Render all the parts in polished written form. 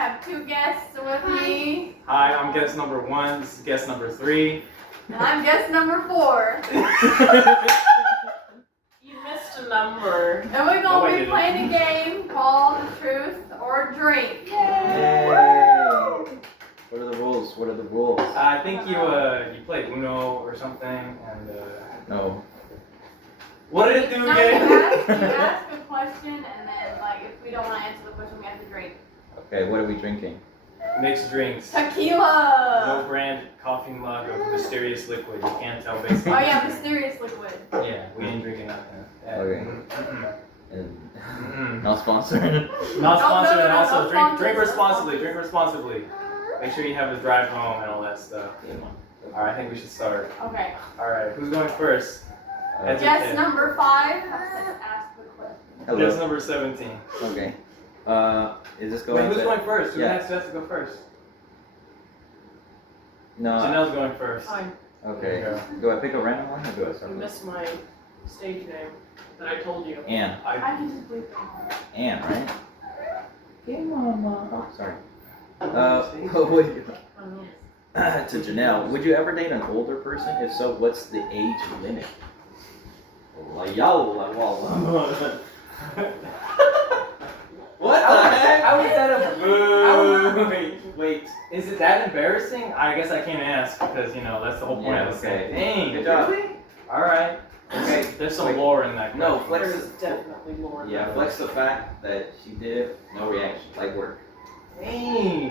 have two guests with me. Hi, I'm guest number 1. This is guest number 3. And I'm guest number 4. You missed a number. And we're No, I going to be didn't. playing a game called Truth or Drink. Yay! What are the rules? What are the rules? I think you played Uno or something, and No. what did it do No, again? you ask a question, and then like if we don't want to answer the question, we have to drink. Okay, what are we drinking? Mixed drinks. No Tequila. brand coffee mug of mysterious liquid. You can't tell basically. Oh yeah, mysterious liquid. Yeah, we ain't drinking nothing. Okay. Mm-mm. And Mm-mm. not sponsored. Not sponsored, no, and also no drink sponsors, no responsibly. sponsors. Drink responsibly. Make sure you have a drive home and all that stuff. All right, I think we should start. Okay. All right, who's going first? That's Guest okay. number 5 has to ask the question. Guest Hello. number 17. Okay. Is this Wait, going who's to... going first? Who Yeah. has to go first? No. Janelle's going first. Fine. Okay. There Do I pick a random one or do I You start with... missed my stage name that I told you. Anne. I can just bleep them. Anne, right? Hey, Mama. Oh, sorry. Would you, I don't know. to Janelle, would you ever date an older person? If so, what's the age limit? What the heck? How is that a boo? Wait. Is it that embarrassing? I guess I can't ask because, that's the whole point Yeah, of this okay. thing. Dang. Good job. Really? All right. Okay. There's some Wait. lore in that. No, question. flex. There's definitely more. Yeah, flex the fact that she did it. No reaction. Like work. Dang.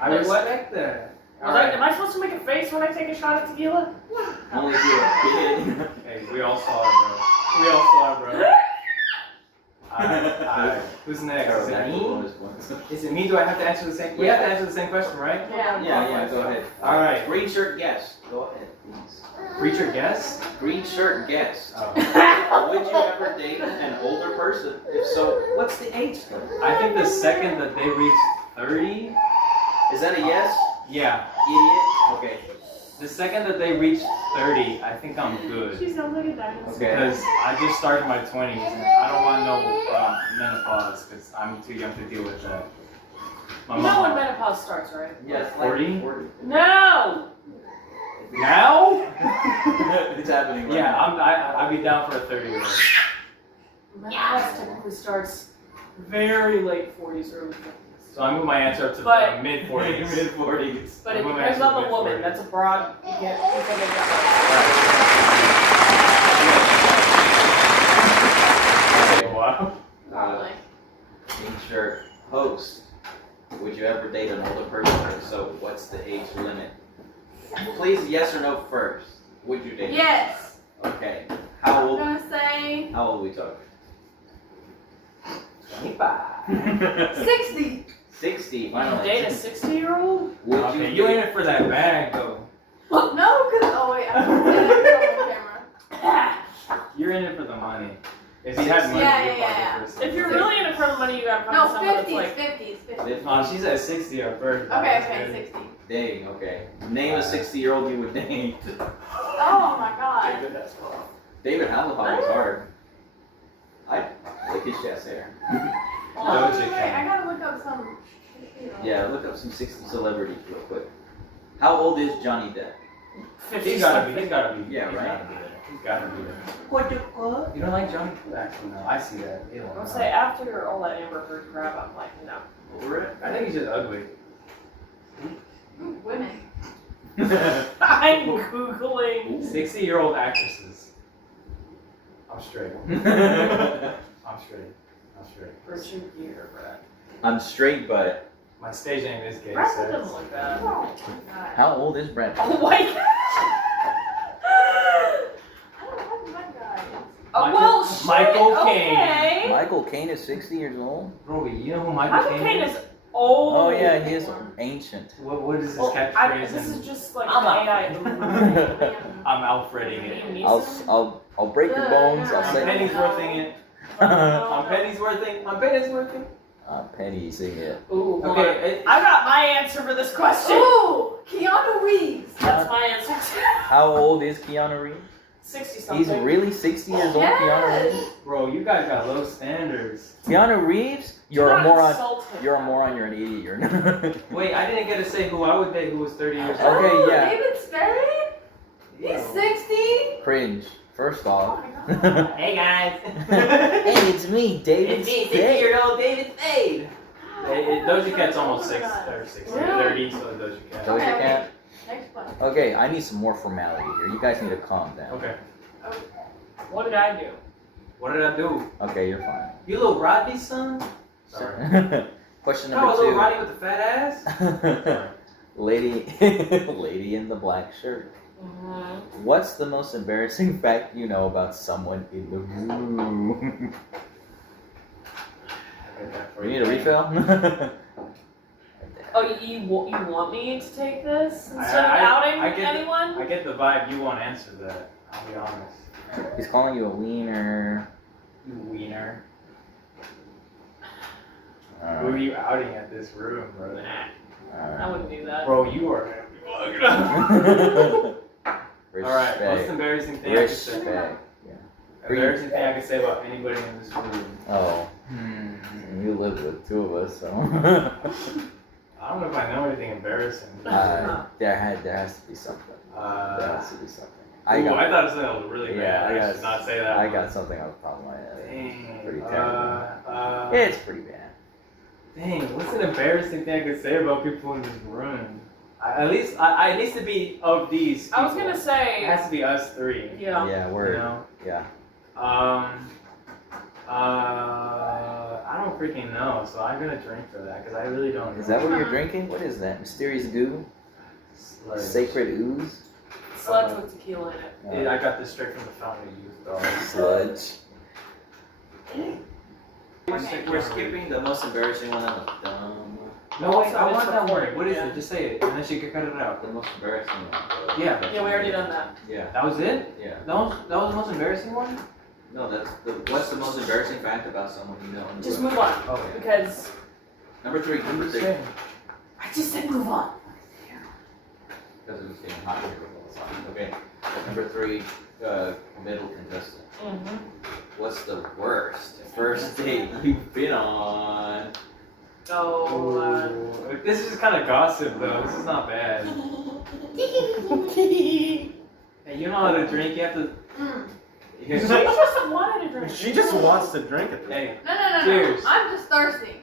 I Like what? respect that. All Was I, right. am I supposed to make a face when I take a shot at tequila? Only if you're a kid. Hey, we all saw it, bro. We all saw it, bro. Alright. Who's next? Is it me? Is it me? Do I have to answer the same? We have to answer the same question, right? Yeah. Yeah, go ahead. All right. Green shirt guess. Go ahead, please. Preacher guess? Green shirt guess. Oh. Would you ever date an older person? If so, what's the age limit? I think the second that they reach 30, Is that a yes? yeah. Idiot? Okay. The second that they reach 30, I think I'm good. She sounds like a dinosaur. Okay. Because I just started my 20s and I don't want no menopause because I'm too young to deal with that. My You know when mom. menopause starts, right? Yes, 40? 40. No! Now? It's happening right Yeah, now. I'd be down for a 30-year-old. Menopause typically starts very late 40s, early 50s. So I moved my answer up to But- mid 40s. Mid 40s. But it I'm gonna depends answer on the woman. mid-40s. That's a broad. You can't. You can't make that Wow. Probably. Green shirt host. Would you ever date an older person? If so, what's the age limit? Please, yes or no first. Would you date? Yes. Okay. How I'm old? gonna say How old we talking? 60. 60. You Finally. date a 60-year-old? Would Okay, you you date? ain't it for that bag though. No, because oh wait, I'm gonna say that on camera. You're in it for the money. If you had money, Yeah, you'd yeah, probably yeah. first. If you're really in it for the money, you gotta find No, someone that's 50s, like. 50s, 50s. Fifty? Oh, she's at 60 at first. Okay, okay, 60. Dang, okay. Name a 60-year-old you would date. Oh my god. David Hasselhoff was hard. I like his chest hair. Oh, Doja wait, Cat. I gotta look up some. Yeah, look up some 60 celebrities real quick. How old is Johnny Depp? 50 He's gotta be. He's gotta be. Yeah, he's right. Gotta be there. He's gotta be there. What? You don't like Johnny? Actually, no. I see that. You don't I'll know. say after all that Amber Heard crap, I'm like, no. Over it? I think he's just ugly. Ooh, women. I'm googling. 60-year-old actresses. I'm straight. I'm straight. I'm straight. Richard Gere, Brad. I'm straight, but My stage name is gay. Brad so Pitt it's- doesn't look bad. Oh my god. how old is Brad Pitt? Oh my god. I don't like my guy. Oh, well, shit, Michael Caine. okay. Michael Caine is 60 years old? Bro, you know who Michael Michael Caine Caine is? is old. Oh, yeah, he is ancient. What is his Well, catchphrase? this in- is just like I'm an AI. I'm Alfreding it. I'll break your bones. I'll I'm say Pennyworthing it. I'm Pennyworthing. I'm Pennyworthing. Pennyworthing it. Ooh, hold on. Okay. I got my answer for this question. Ooh, Keanu Reeves. That's my answer. How old is Keanu Reeves? 60 something. He's really 60 years old, Yes. Keanu Reeves? Bro, you guys got low standards. Keanu Reeves? You're Do a not moron. insult him. You're a moron, you're an idiot, you're not. Wait, I didn't get to say who I would date who was 30 years old. Okay, Oh, yeah. David Spade? He's 60? Cringe. First off. Oh my god. Hey guys. Hey, it's me, David It's me, Spade. 60-year-old David Spade. Doja Cat's almost 60 or 60, Really? 30, so Doja Cat. Doja Okay. Cat. Next question. Okay, I need some more formality here. You guys need to calm down. Okay. What did I do? What did I do? Okay, you're fine. You little Rodney son? Sorry. Question No, a number little 2. Rodney with the fat ass? Lady, lady in the black shirt. Mm-hmm. What's the most embarrassing fact you know about someone in the room? You need a refill? Oh, you want me to take this instead I- of outing I get the- anyone? I get the vibe you won't answer that. I'll be honest. He's calling you a wiener. You wiener. Who are Alright. you outing at this room, bro? I wouldn't do that. Bro, you are. Alright, most embarrassing thing I could say. Respect. Embarrassing thing I could say about anybody in this room. Oh, you live with 2 of us, so. I don't know if I know anything embarrassing. There has to be something. There has to be something. I thought something that was really Yeah, bad. I I should not say that. I got something on the top of my head. Dang. Pretty terrible. Uh, It's pretty bad. Dang, what's an embarrassing thing I could say about people in this room? It needs to be of these people. I was gonna It say, has to be us 3. yeah. Yeah, You word. know? Yeah. I don't freaking know, so I'm gonna drink for that because I really don't know. Is that what you're drinking? What is that? Mysterious goo? Sludge. Sacred ooze? Sludge with tequila in it. Yeah, I got this straight from the Fountain of Youth, dog. Sludge. We're skipping the most embarrassing one that was dumb. No, wait, I Also, want it's that recorded, word. What is yeah. it? Just say it, and then she can cut it out. The most embarrassing one. Yeah. Yeah, we already done that. Yeah, That was it? yeah. That was the most embarrassing one? No, what's the most embarrassing fact about someone you know? Just move on, Oh, yeah. because Number three. I just said move on. Because it was getting hot here all the time. Okay. Number 3, middle contestant. Mm-hmm. What's the worst first date you've been on? Oh, Ooh, this is kind of gossip though. This is not bad. Hey, you know how to drink. You have to. Mm. You she have just wanted to drink. She just wants to drink it. hey, No. Cheers. I'm just thirsty.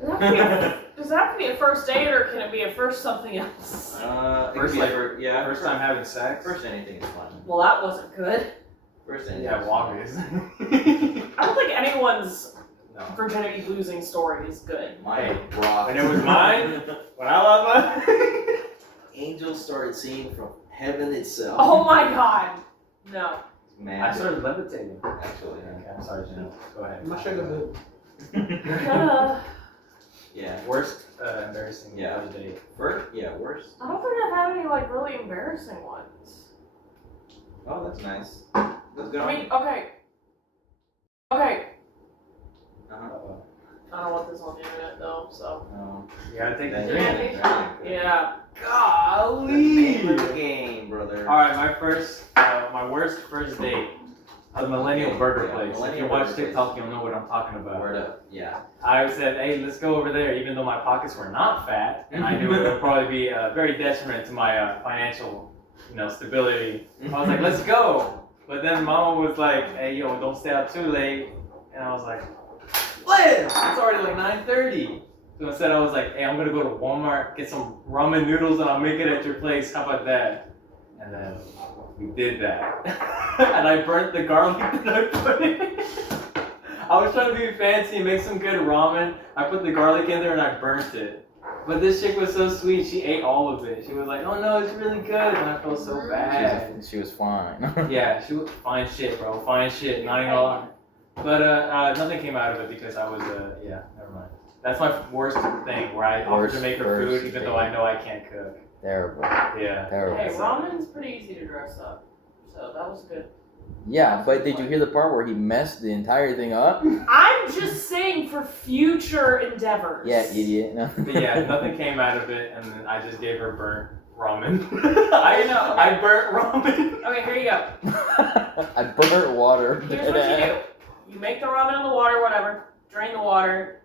Does that have to be a first date or can it be a first something else? It First, could be like, yeah. first time having sex. First anything is fine. Well, that wasn't good. First anything. Yeah, is well, fine. obvious. I don't think anyone's No. virginity losing story is good. Mine rocked. And it was mine? When I lost mine. Angels started singing from heaven itself. Oh my god. No. Man. I started levitating. Actually. Okay, I'm sorry, Jenna. Go ahead. My sugar boo. Yeah. Worst embarrassing Yeah. first date. First? Yeah, worst. I don't think I've had any like really embarrassing ones. Oh, that's nice. Let's go. I mean, okay. Okay. Uh-huh. Uh-oh. I don't want this on the internet though, so. No. You gotta take the That's drink. right. Yeah. The name of the game, brother. Alright, my worst first date. A Millennial Burger Yeah, Place. If Millennial you watch Burger Place. TikTok, you'll know what I'm talking about. Word up. Yeah. I said, hey, let's go over there, even though my pockets were not fat, and I knew it would probably be very detriment to my financial, stability. I was like, let's go. But then Mama was like, hey, yo, don't stay out too late. And I was like, what? It's already like 9:30. So instead, I was like, hey, I'm gonna go to Walmart, get some ramen noodles, and I'll make it at your place. How about that? And then we did that. And I burnt the garlic that I put in. I was trying to be fancy and make some good ramen. I put the garlic in there and I burnt it. But this chick was so sweet, she ate all of it. She was like, oh no, it's really good. And I felt so bad. She was fine. Yeah, she was fine shit, bro. Fine shit, not even lie. But nothing came out of it because I was, never mind. That's my worst thing, where I offered to make her Worst food even though I know I can't cook. Terrible. Yeah. Terrible. Hey, ramen's pretty easy to dress up. So that was good. Yeah, but did you hear the part where he messed the entire thing up? I'm just saying for future endeavors. Yeah, idiot. No. But yeah, nothing came out of it, and then I just gave her burnt Ramen. I know. I burnt ramen. Okay, here you go. I burnt water. Here's what you do. You make the ramen in the water, whatever. Drain the water.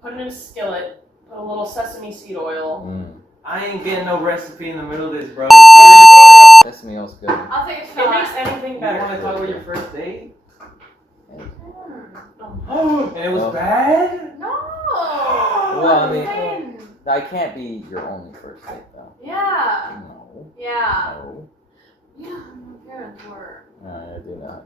Put it in a skillet. Put a little sesame seed oil. Mm. I ain't getting no recipe in the middle of this, bro. Sesame oil's good. I'll take a It shot. makes anything You better. want to talk about your first date? Oh. And it was Oh. bad? No. Well, I mean- I'm saying- I can't be your only first date though. Yeah. No. Yeah. No. You know how my parents were. I do not.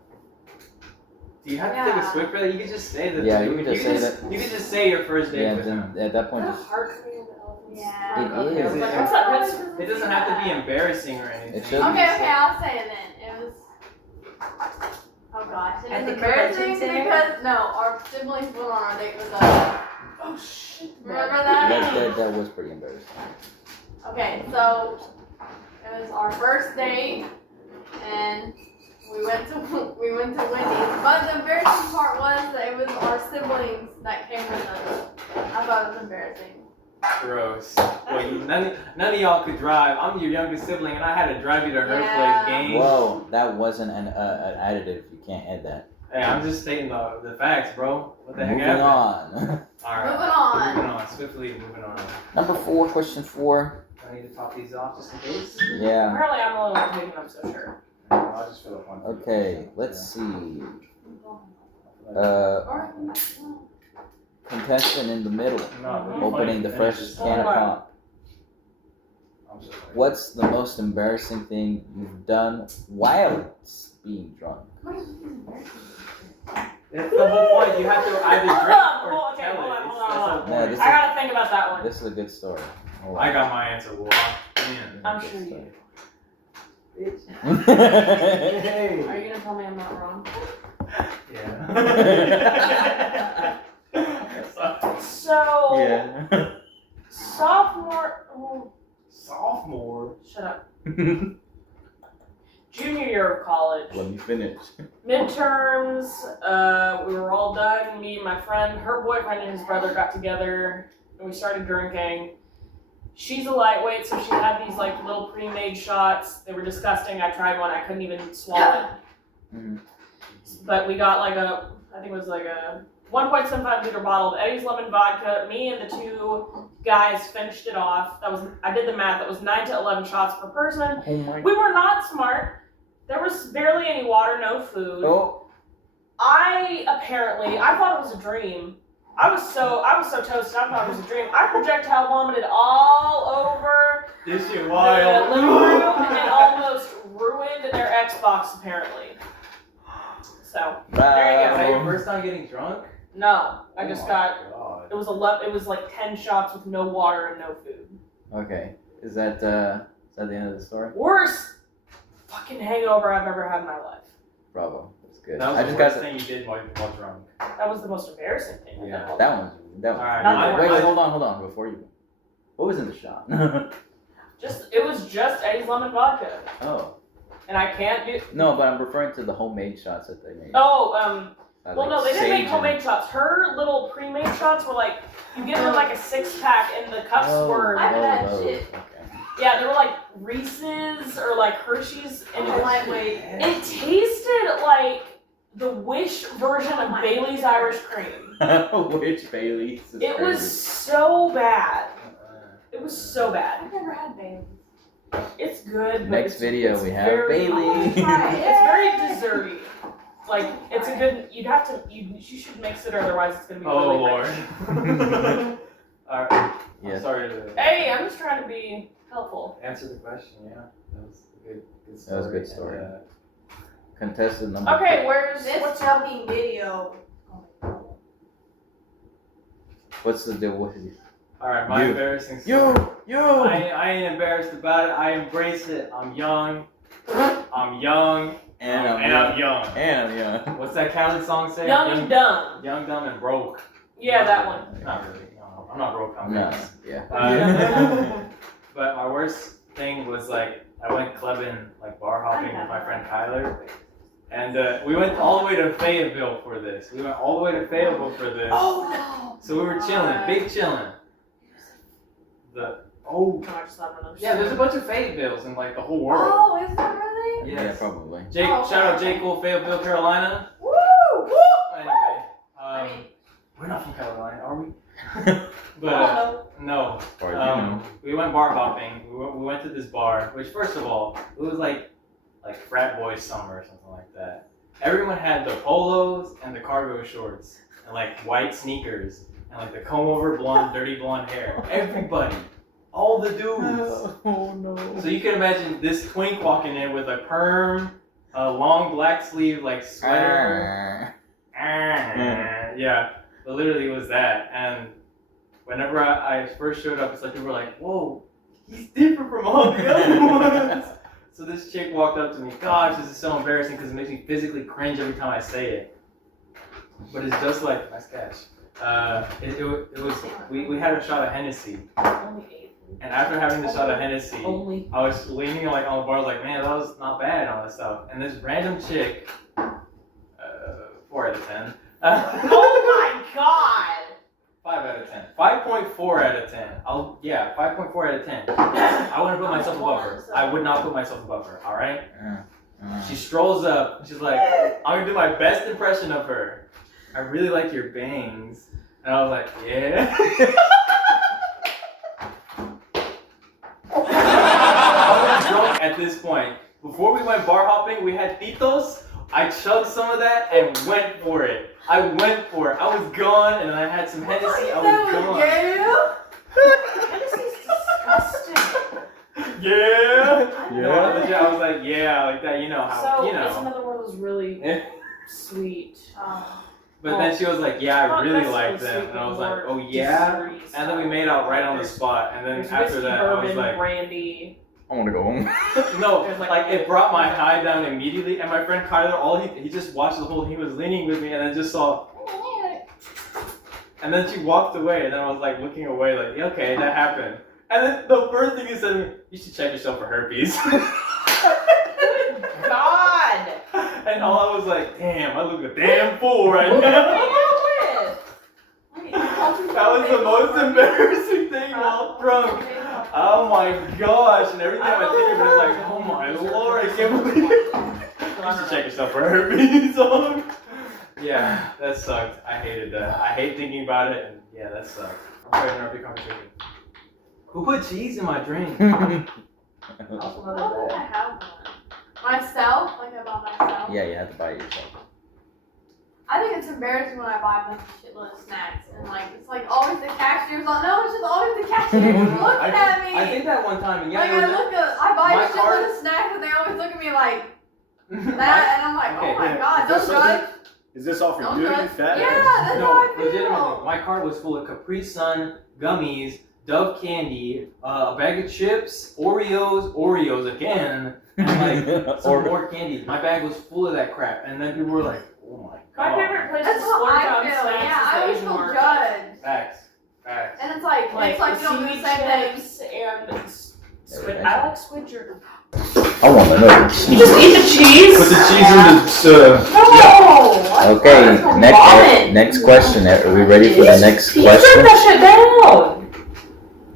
Do you have to take a Yeah. swig for that? You could just say that. Yeah, you could just say that. You could just say your first date Yeah, with him. then at that point, What a just heart creating the elephants. Yeah. It Okay, I was is. like, what's up? That's It doesn't have to be embarrassing or anything. It should. Okay, I'll say it then. It was. Oh gosh, it At was the convention embarrassing center? because no, our siblings went on our date with us. oh shit. Remember that? that was pretty embarrassing. Okay, so it was our first date, and we went to Wendy's. But the embarrassing part was that it was our siblings that came with us. I thought it was embarrassing. Gross. Wait, none of y'all could drive. I'm your youngest sibling, and I had to drive you to her Yeah. place game. Whoa, that wasn't an additive. You can't add that. Hey, I'm just stating the facts, bro. What the heck Moving happened? on. All right. Moving on. Moving on. Swiftly moving on. Number 4, question 4. I need to top these off just in case. Yeah. Apparently I'm a little taken, I'm so sure. I'll just fill up one. Okay, let's see. Or Contestant in the middle, No, opening the fresh can of pop. I'm so sorry. What's the most embarrassing thing you've done whilst being drunk? That's the whole point. You have to either drink or Okay, tell hold it. on, hold That's the on. whole Yeah, point. this I gotta think about that one. This is a good story. Hold I on. got my answer, Will. Man. I'm sure you do. Hey. Are you gonna tell me I'm not wrong? Yeah. So, Yeah. sophomore, oh, Sophomore. shut up. Junior year of college. Let me finish. Midterms, we were all done. Me and my friend, her boyfriend and his brother got together and we started drinking. She's a lightweight, so she had these like little pre-made shots. They were disgusting. I tried one. I couldn't even swallow it. Mhm. But we got like I think it was like a 1.75 liter bottle of Eddie's Lemon Vodka. Me and the two guys finished it off. I did the math. That was 9 to 11 shots per person. Oh my. We were not smart. There was barely any water, no food. Oh. I thought it was a dream. I was so toasted. I thought it was a dream. I projectile vomited all over This shit the wild. living room and almost ruined their Xbox apparently. So there you Is that your Wow. first time getting drunk? no, I just Oh got. my God. It was like 10 shots with no water and no food. Okay. Is that the end of the story? Worst fucking hangover I've ever had in my life. Bravo. That's good. That was I the just worst got thing you did while drunk. That was the most embarrassing thing. I've Yeah. done. that one. Alright, Not Wait, the worst. hold on. Before you. What was in the shot? It was just Eddie's Lemon Vodka, Oh. and I can't do. No, but I'm referring to the homemade shots that they made. Oh, well, Like no, they didn't sage make and- homemade shots. Her little pre-made shots were like, you get them like a 6-pack, and the cups were, I've had those. shit. Okay. yeah, they were like Reese's or like Hershey's, and Oh, lightweight. it tasted like the Wish version Oh of my Bailey's God. Irish Cream. Which Bailey's is It was crazy. so bad. It was so bad. I've never had Bailey's. It's good. But Next it's, video it's we have very, Bailey. It's very desserty. Like it's a good. You should mix it, or otherwise it's gonna be Oh really Lord. rich. Alright. I'm Yeah. sorry to Hey, I'm just trying to be helpful. answer the question. Yeah, that was a good story. That was a good story. And, Contestant number Okay, where's This what's fucking video. What's the deal with you? Alright, my You. embarrassing story. You! I ain't embarrassed about it. I embrace it. I'm young. I'm young. And I'm I'm young. young. And I'm young. What's that Khaled song say? young and dumb? Young, dumb, and broke. Yeah, that one. Not really. No, I'm not broke. I'm No, rich. yeah. But my worst thing was like I went clubbing, like bar hopping with my friend Kyler, and we went all the way to Fayetteville for this. We went all the way to Fayetteville for this. Oh So we were chilling, big chilling. Oh, No, I just thought of another yeah, there's a story. bunch of Fayetteville's in like the whole world. Oh, is that really? Yeah, Yes. probably. Jake, Oh, shout out okay. J. Cole, Fayetteville, Carolina. Woo! Woo! Anyway, I mean, we're not from Carolina, are we? I But don't no. Or you know. We went bar hopping. We went to this bar, which first of all, it was like frat boy summer or something like that. Everyone had the polos and the cargo shorts and like white sneakers and like the comb over blonde, dirty blonde hair. Everybody, all the dudes. Oh no. So you can imagine this twink walking in with a perm, a long black sleeve like sweater. Yeah, but literally it was that. And whenever I first showed up, it's like people were like, "Whoa, he's different from all the other ones." So this chick walked up to me. Gosh, this is so embarrassing because it makes me physically cringe every time I say it. But it's just like nice catch. It was we had a shot of Hennessy, Only 8. and after having the shot of Hennessy, Only. I was leaning like on the bar. I was like, man, that was not bad on this stuff. And this random chick, 4 out of 10. Oh my god! 5 out of 10. 5.4 out of 10. 5.4 out of 10. I wouldn't put myself above her. I would not put myself above her. All right. She strolls up. She's like, I'm gonna do my best impression of her. I really like your bangs. And I was like, yeah. I was drunk at this point. Before we went bar hopping, we had Titos. I chugged some of that and went for it. I went for it. I was gone, and then I had some Hennessy. I was gone. Hennessy's disgusting. Yeah. Yeah. No, legit, I was like, yeah, like that. You know how. So, You it's know. another one of those really Eh. sweet. But then she was like, yeah, I Not really necessarily like them, sweet, and I was but like, more oh yeah. desserty And then we style. made out right on the There's- spot, and then There's after whiskey, that, bourbon, I was like, brandy. I want to go home. no, There's like it brought my high down immediately. And my friend Kyler, all he just watched the whole. He was leaning with me, and then just saw. And then she walked away, and then I was like looking away, like, okay, that happened. And then the first thing he said to me, you should check yourself for herpes. God! And all I was like, damn, I look a damn fool right now. That was the most embarrassing thing while drunk. Oh my gosh, and every time I think of it, it's like, oh my lord, I can't believe it. You should check yourself for herpes. Yeah, that sucked. I hated that. I hate thinking about it, and yeah, that sucked. I'm trying to interrupt your conversation. Who put cheese in my drink? I don't think I have one. Myself? Like about myself? Yeah, you have to buy it yourself. I think it's embarrassing when I buy a bunch of shitload of snacks and like it's like always the cashier's on. No, it's just always the cashier's looking at me. I think that one time, and yeah, like there I was look at, I buy my a shitload of snacks and they always look at me like that, and I'm like, Okay, oh my yeah. god, Is that don't judge. Is this all for Don't you? You judge. fat Yeah, ass? that's No, how I feel. legitimately, my cart was full of Capri Sun, gummies, Dove candy, a bag of chips, Oreos again, and like some more candy. My bag was full of that crap, and then people were like, "Oh my My god!" favorite place That's to how splurge I on feel. snacks Yeah, is I the always Asian feel market. judged. Facts. And it's like you don't do the seaweed same thing. chips and squid. Yeah, I like squid jerky. I want to know. You just eat the cheese? Put the cheese in the. No! Okay, Vomit. next question. Are we ready for the next You drink question? that shit down!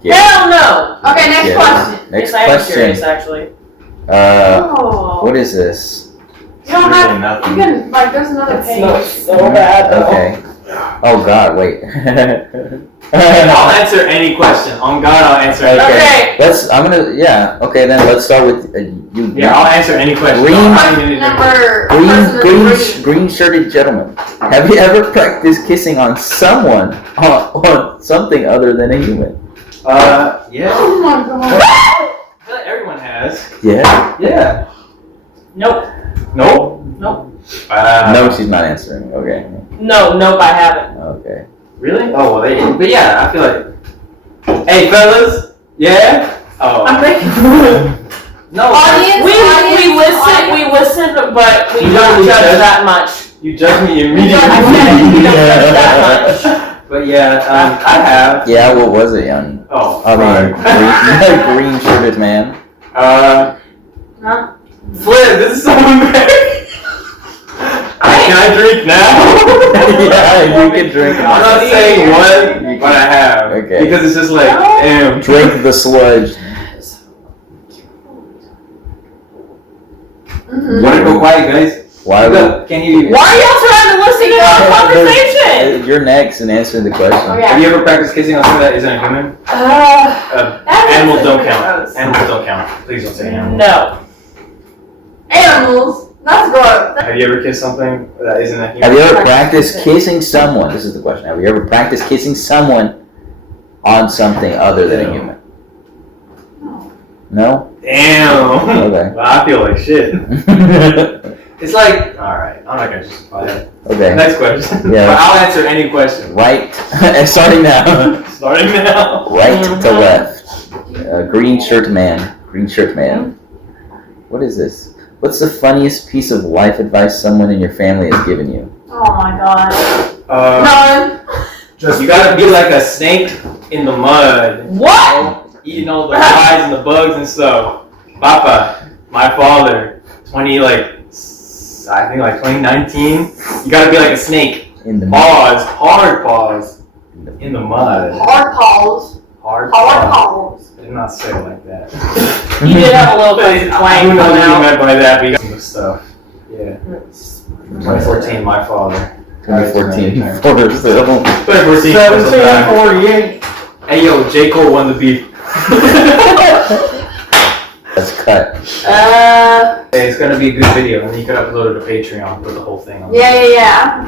Yeah. Hell no! Okay, next Yeah. question. Next Yes, I am question. curious, actually. Oh. What is this? You don't Really have. nothing. You can like. There's another It page. smells so bad though. Okay. Oh God, wait. I'll answer any question. On God, I'll answer any question. Okay. Okay, then let's start with you. Yeah, I'll answer any question. Green- I don't need to do it. Green shirted gentleman. Have you ever practiced kissing on someone on something other than a human? Yeah. Oh my god. I feel like everyone has. Yeah. Yeah. Nope. Nope. Nope. No, she's not answering. Okay. Nope, I haven't. Okay. Really? Oh, well, but yeah, I feel like. Hey, fellas. Yeah. Oh. I'm making No. Audience, we listen, but we You don't don't judge judge? that much. You judge me We immediately. don't judge that much. But yeah, I have. Yeah. What was it, young? Oh. I mean, sorry. green shirted man. Huh? Flynn, this is so embarrassing. Can I drink now? Yeah, you can drink. I'm not saying what. You but I have. Okay. Because it's just like, No. damn. Drink the sludge. Mhm. Want to go quiet, guys? Why would Can you? Why are y'all trying to listen to our conversation? you're next and answer the question? Oh, Have yeah. you ever practiced kissing on something that isn't a human? Animals don't count. Animals don't count. Please don't say animals. No. Animals. That's gross. Have you ever kissed something that isn't a human? Have you ever practiced kissing someone? This is the question. Have you ever practiced kissing someone on something other than a human? No? Damn. Okay. Well, I feel like shit. okay. It's like, alright, I'm not gonna justify that. Next question. Yeah. But I'll answer any question. Right. Starting now. Starting now. Right to left. Green shirt man. Green shirt man. What is this? What's the funniest piece of life advice someone in your family has given you? Oh my god. Uh, None. you gotta be like a snake in the mud. What? Eating all the flies and the bugs and stuff. Papa, my father, I think 2019. You gotta be like a snake. In the Paws, hard paws, in the mud. Hard paws. Hard Hard paws. paws. I did not say it like that. You did have a little bit of Who twang knows coming what you out. meant by that? But you got some stuff. Yeah. 2014, my father. 2014 for still. 2014. 1748. Hey yo, J. Cole won the beef. That's cut. Hey, it's gonna be a good video, and you could upload it to Patreon, put the whole thing on. Yeah.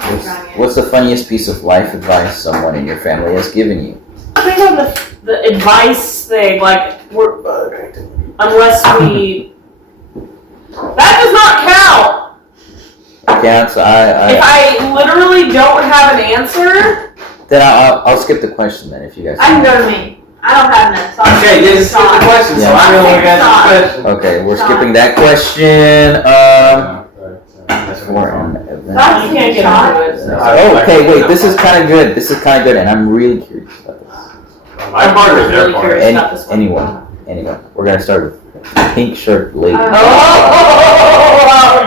What's the funniest piece of life advice someone in your family has given you? I think on the advice thing, like, unless we. That does not count! Counts. If I I literally don't have an answer, then I'll skip the question then if you guys. I can go to me. I don't have none. So Okay, this is the question, so Yeah. I'm the only one who answers the question. Okay, we're skipping that question. For an event. That's you can't get shot. into it. Oh, okay, wait. This is kind of good. This is kind of good, and I'm really curious about this. My part is their really part. curious Any- about this one. Anyone. We're gonna start with pink shirt lady. Oh,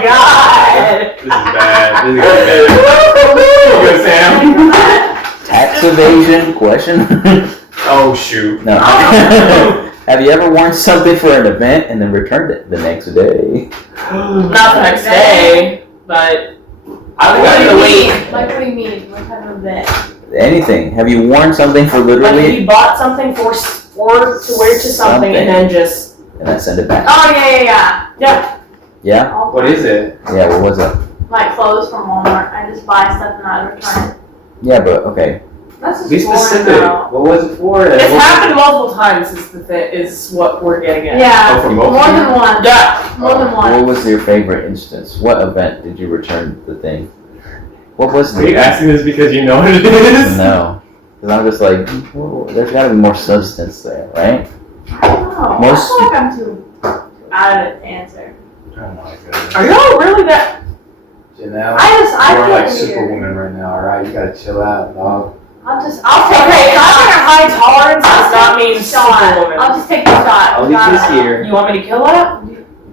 God! This is bad. This is gonna be bad. Good, Sam. Tax evasion question? Oh shoot. No. Have you ever worn something for an event and then returned it the next day? Not the next day, but I think What I do need you a mean? week. Like, what do you mean? What type of event? Anything. Have you worn something for like if literally you bought something for to wear to something and then just and then send it back? Oh, yeah. Yeah? All What is it? Yeah, what was it? Like clothes from Walmart. I just buy stuff and I return it. Yeah, but okay. That's just Be boring, specific. though. What was it for? it's happened multiple times. Is what we're getting at. Yeah. Oh, for both More of you? than one. Yeah. More than What one. was your favorite instance? What event did you return the thing? What was Are you the asking this because you know what it is? No. Because I'm just like, well, there's gotta be more substance there, right? I don't know. Most- I feel like I'm too out of it to answer. Oh my god. Are y'all really that? Janelle, I you're feel like weird. Superwoman right now, alright? You gotta chill out, dog. I'll take Okay, it. having a high tolerance does not mean shot. Superwoman. I'll just take the shot. I'll leave this here. You want me to kill that?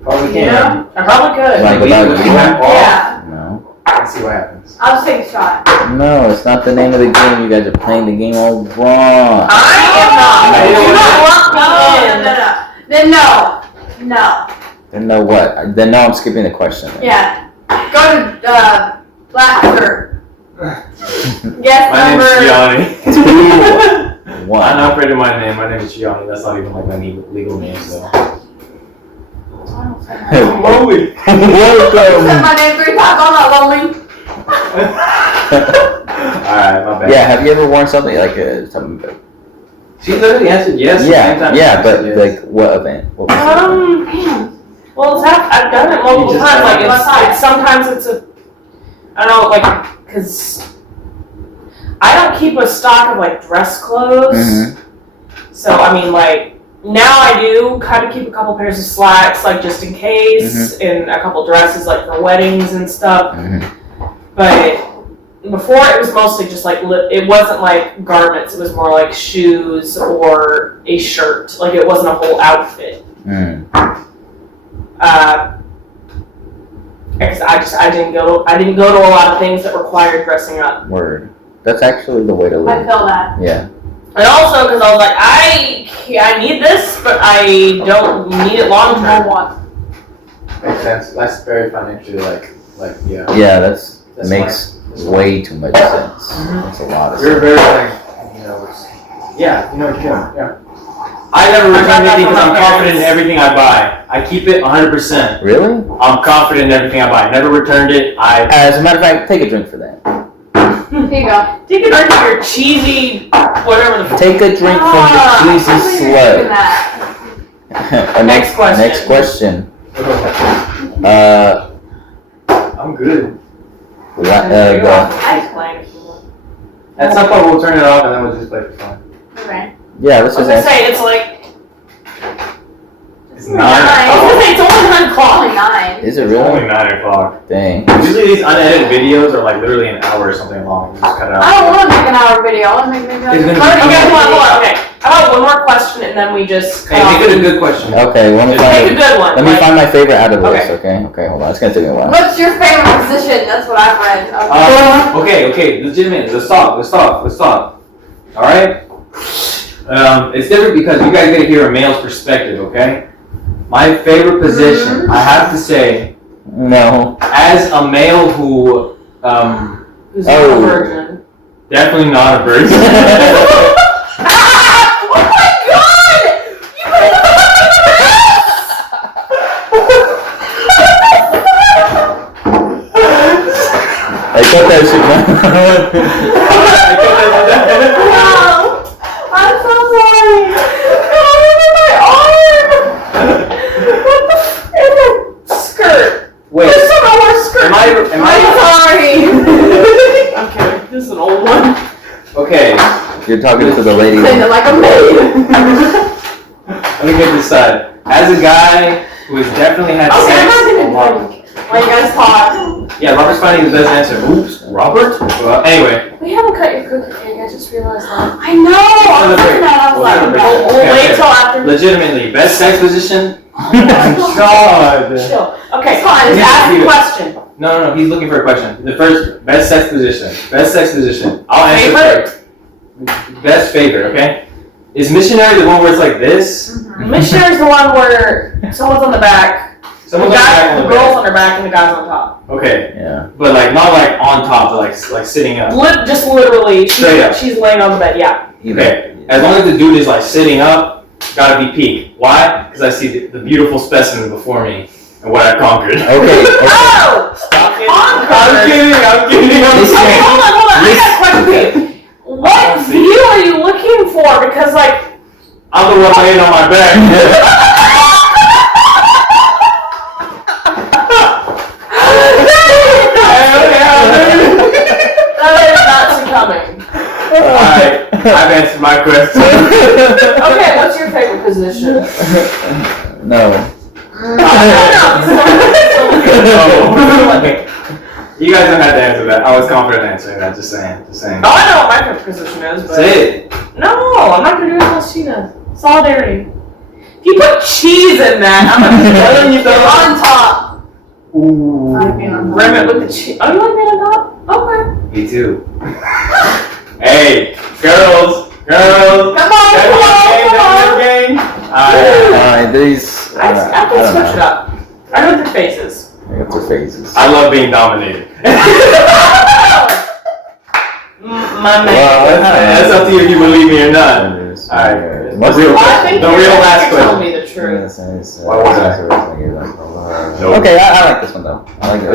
Probably can. Yeah, I probably could. Like We about can you? have all. Yeah. No. Let's see what happens. I'll just take a shot. No, it's not the name of the game. You guys are playing the game all wrong. I am not. No. Do not No, lock me in. no. Then no. No. Then no what? Then no, I'm skipping the question. Then. Yeah. Go to black shirt. Guess My name's number. Gianni. 2, I'm 1. not afraid of my name. My name is Gianni. That's not even like my legal name, so. Lonely. You said Welcome. my name 3 times. I'm not lonely. Alright, my bad. Yeah, have you ever worn something like something? She literally answered yes. at the same time. Yeah, but Yes. like what event? What was Damn. Well, I've done it multiple You just times. Like have- it's sometimes it's a, I don't know, like because I don't keep a stock of like dress clothes. Mhm. So I mean, like now I do kind of keep a couple pairs of slacks, like just in case, and a couple dresses, like for weddings and stuff. Mhm. But before it was mostly just like it wasn't like garments. It was more like shoes or a shirt. Like it wasn't a whole outfit. Mm. Because I didn't go to a lot of things that required dressing up. Word. That's actually the way to I live. feel that. Yeah. And also because I was like, I need this, but I don't need it long term. Makes sense. That's very financially yeah. Yeah, that That's makes way too much sense. Makes a lot of You're sense. very yeah, you know what you're doing. Yeah. I never return anything because I'm confident in everything I buy. I keep it 100%. Really? I'm confident in everything I buy. Never returned it. As a matter of fact, take a drink for that. Here you go. Take a drink of your cheesy, whatever the Take a drink from the cheesy Doing sludge. that. Next question. Next question. I'm good. At some point we'll turn it off and then we'll just play for fun. Okay. Yeah, I let's was just gonna say it's like It's I was gonna say it's only 9 o'clock. Only 9. Is it It's only really? 9 o'clock. Dang. Usually these unedited videos are like literally an hour or something long. You just cut it out. I don't want to make an hour video. I want to make maybe like It's a gonna 30 be- Okay, hold on. minute Okay. How about one more question and then we just Hey, make it a good question. Okay, let me Make a find. good one. Let me like- find my favorite out of this. Okay. Okay, hold on. It's gonna take me a while. What's your favorite position? That's what I've read. Okay, legitimate. Let's talk. All right. It's different because you guys get to hear a male's perspective. Okay. My favorite position, I have to say, No. as a male who, Who's Oh. not a virgin? definitely not a virgin. Oh my god! You I cut that shit down. Wow. I'm so sorry. Oh, my arm. What the f- skirt. Wait, There's some more skirt. am I I'm sorry. I'm kidding. This is an old one. okay? You're talking to the lady. Saying it like a maid. Let me get this side. As a guy who has definitely had Okay, I'm sex not a lot. gonna while you guys talk. Yeah, Robert's finding the best answer. Oops, Robert? Well, anyway. We haven't cut your cookie cake. I just realized that. I know. I was Celebrate. thinking that. I was We'll like, celebrate. no. We'll wait till after. Legitimately, best sex position? Oh my god. Chill. Okay, It's fine. just Yeah, ask leave the it. question. No, he's looking for a question. The first, best sex position. I'll answer Favorite? first. Best favorite, okay? Is missionary the one where it's like this? Missionary's the one where someone's on the back, Someone's on the back on the the girl's bed. on her back, and the guy's on top. Okay, Yeah. but like not like on top, but like sitting up. Just literally, Straight up. she's laying on the bed. Yeah. Okay, as long as the dude is like sitting up, gotta be peak. Why? Because I see the beautiful specimen before me and what I've conquered. Okay. Oh! Stop it. I'm I'm kidding. Listen. Okay, hold on. I got a question for you. What view are you looking for? Because like. I'm the one laying on my back. That is not coming. Alright, I've answered my question. Okay, what's your favorite position? No. You guys don't have to answer that. I was confident answering that. Just saying. Oh, I know what my favorite position is, but. Say it. No, I'm not gonna do it unless she does. Solidarity. If you put cheese in that, I'm not telling you You're on top. Ooh. rim it with the cheese. Oh, you like being on top? Okay. Me too. Hey, girls. Come on, come on. Gang. Alright, these. I can switch it up. I know their faces. I got their faces. I love being dominated. My man. That's up to you if you believe me or not. Alright. Must The real I think the you're real last you're telling question. me the truth. Why was Nope. Okay, I like this one though. I like it.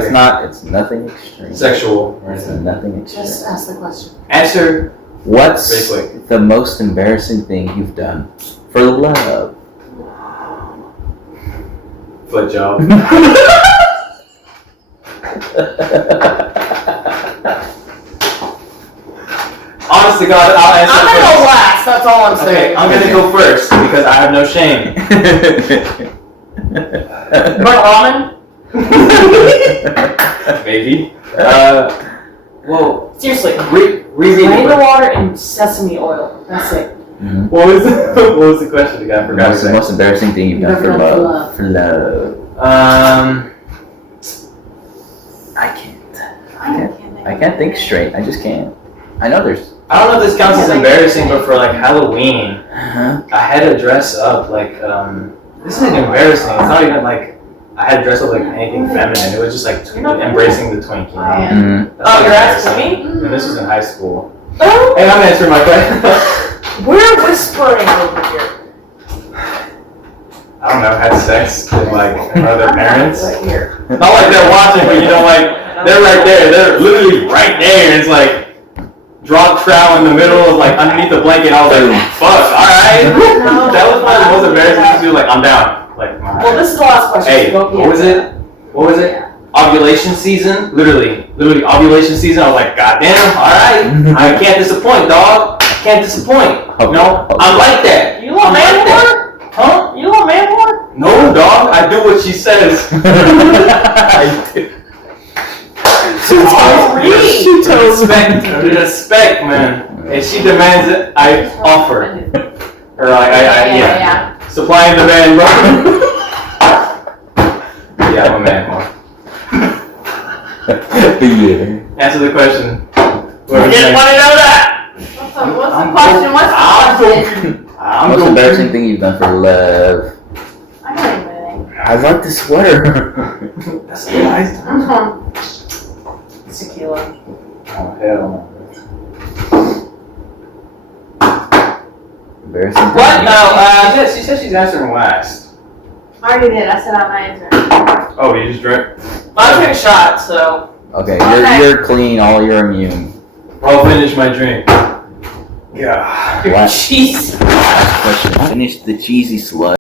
It's nothing extreme. Sexual. It's nothing extreme. Just ask the question. Answer. What's Very quick. the most embarrassing thing you've done for love? Foot job. Honest to God, I'll answer I'm gonna first. go last. That's all I'm Okay, saying. I'm gonna go first because I have no shame. But ramen? Maybe. Well, Seriously. reread Mango the water and sesame oil. That's it. What was the question again? I forgot. What's the most embarrassing thing you've done for You've done for love? For love. I can't. I can't think straight. I just can't. I know there's I don't know if this counts as embarrassing, but for like Halloween, Uh-huh. I had to dress up like this isn't embarrassing. It's not even like I had to dress up like anything feminine. It was just like embracing the twink, you know? Mm. That's Oh, not you're asking embarrassing. me? And this was in high school. Oh, Hey, I'm answering my question. we're whispering over here. I don't know, had sex with like in front of their parents. Right here. Not like they're watching, but you know, like they're right there. They're literally right there. It's like drop trowel in the middle of like underneath the blanket. I was like, fuck, alright. That was probably the most embarrassing thing to do. Like, I'm down. Like, Well, this is the last question. hey, so go what was it? What was it? Ovulation season? Literally ovulation season. I was like, goddamn, alright. I can't disappoint, dog. I can't disappoint. No, I'm like that. You want I'm like man that. porn? Huh? You want man porn? No, dog. I do what she says. She tells Respect, man. And she demands it, I offer. Or like, yeah. Supply and demand, bro. Yeah, I'm a man, bro. Yeah. Answer the question. I didn't want to know that. What's the question? What's the question? I'm Most joking. embarrassing thing you've done for love. I don't even I like the sweater. That's nice. Tequila. Oh, hell no. Embarrassing. thing. What? No, she said she's answering last. I already did. I said I'm answering. Oh, you just drank? I took a shot, so. Okay, Okay. you're clean. All you're immune. I'll finish my drink. Yeah. Last Jeez. question. Finish the cheesy slut.